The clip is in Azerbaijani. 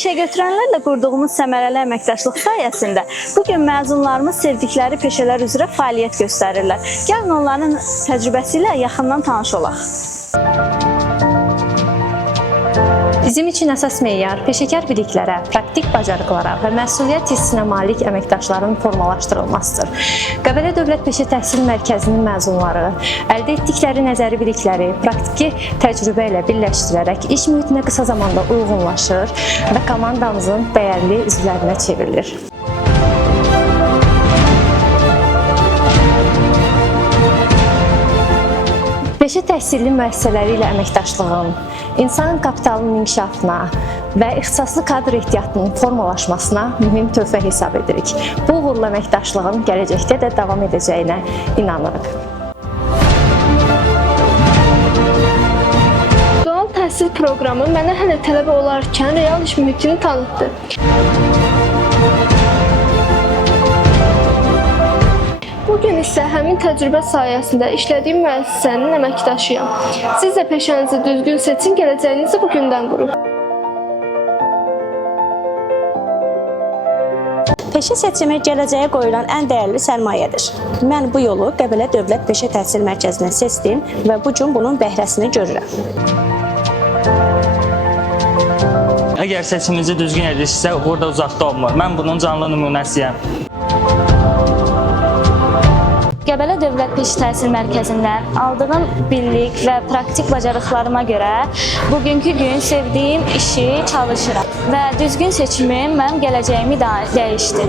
İşəgötürənlərlə qurduğumuz səmərəli əməkdaşlıq sayəsində bugün məzunlarımız sevdikləri peşələr üzrə fəaliyyət göstərirlər. Gəlin onların təcrübəsi ilə yaxından tanış olaq. Bizim üçün əsas meyar peşəkar biliklərə, praktik bacarıqlara və məsuliyyət hissinə malik əməkdaşların formalaşdırılmasıdır. Qəbələ Dövlət Peşə Təhsil Mərkəzinin məzunları əldə etdikləri nəzəri bilikləri praktiki təcrübə ilə birləşdirərək iş mühitinə qısa zamanda uyğunlaşır və komandamızın dəyərli üzvlərinə çevrilir. Peşə təhsilli müəssisələri ilə əməkdaşlığın, insan kapitalının inkişafına və ixtisaslı kadr ehtiyatının formalaşmasına mühüm töhfə hesab edirik. Bu uğurlu əməkdaşlığın gələcəkdə də davam edəcəyinə inanırıq. Dual təhsil proqramı mənə hələ tələbə olarkən real iş mühitini tanıtdı. Bugün isə həmin təcrübə sayəsində işlədiyim müəssisənin əməkdaşıyam. Siz də peşənizi düzgün seçin, gələcəyinizi bugündən qurun. Peşə seçimi gələcəyə qoyulan ən dəyərli sərmayədir. Mən bu yolu Qəbələ Dövlət Peşə Təhsil Mərkəzindən seçdim və bu gün bunun bəhrəsini görürəm. Əgər seçiminizi düzgün edirsinizsə, burada uzaqda olmur. Mən bunun canlı nümunəsiyəm. Qəbələ Dövlət Peşə Təhsil Mərkəzindən aldığım bilik və praktik bacarıqlarıma görə bugünkü gün sevdiyim işi çalışıram və düzgün seçimim mənim gələcəyimi dəyişdi.